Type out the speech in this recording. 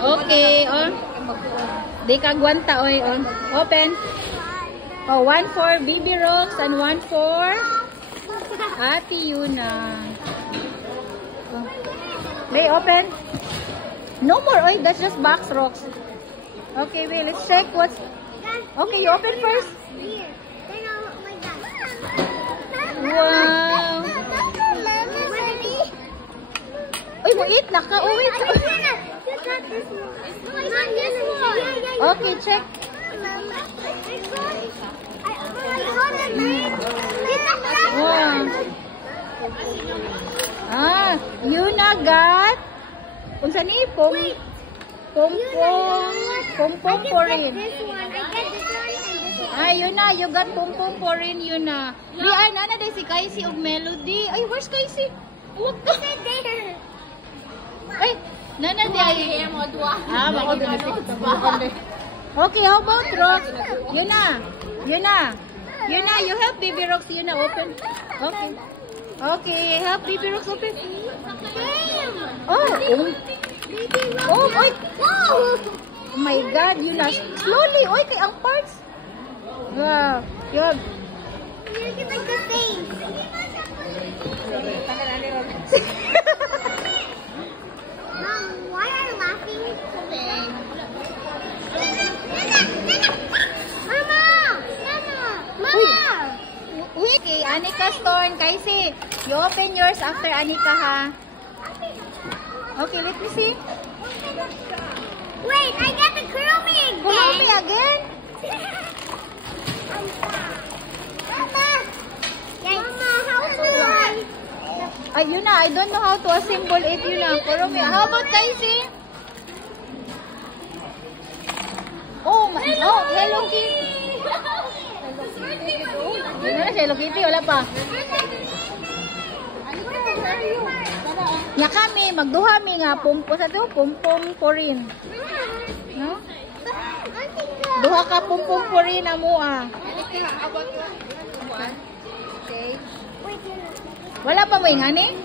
Okay, oh. Di ka gwanta, oy, oh. Open. Oh, one for Bibi Rox and one for Ate Yuna. Oh. May open. No more, oy. That's just box rocks. Okay, wait. Let's check what's... Okay, you open first. Wow. Uy, mo eat na ka. Oh, wait. Okay, check. Wow. Ah, Yuna got unsa ni pompom for rin. Ay, Yuna, you got pompom for rin, Yuna. Di ay nana day si Kaisi og Melody. Ay, where's Kaisi? Wag ka there. Ay, nana day. Ah, mako din si. Okay, how about Rox? Yuna, you help Baby Rox. Yuna, open. Okay. Okay, help Baby Rox open. Oh, oh my. Oh my God, Yuna, slowly. Oy, kay ang parts. Wow, you have. You get like the face. Mom, why are you laughing? Okay, Anika's turn. Kaisi, you open yours after Anika, ha? Okay, let me see. Wait, I got the Kurumi again. Kurumi again? Mama, how to I? Yuna, I don't know how to assemble it, Yuna. Kurumi. How about Kaisi? Oh, my. Oh, Hello Kitty. Yun na siya, Hello Kitty. Wala pa. Nya kami, magduha mi nga. Pumpo sa to, pumpom po rin. No? Duha ka pumpom po rin na mo, ah. Okay. Wala pa mo ingani?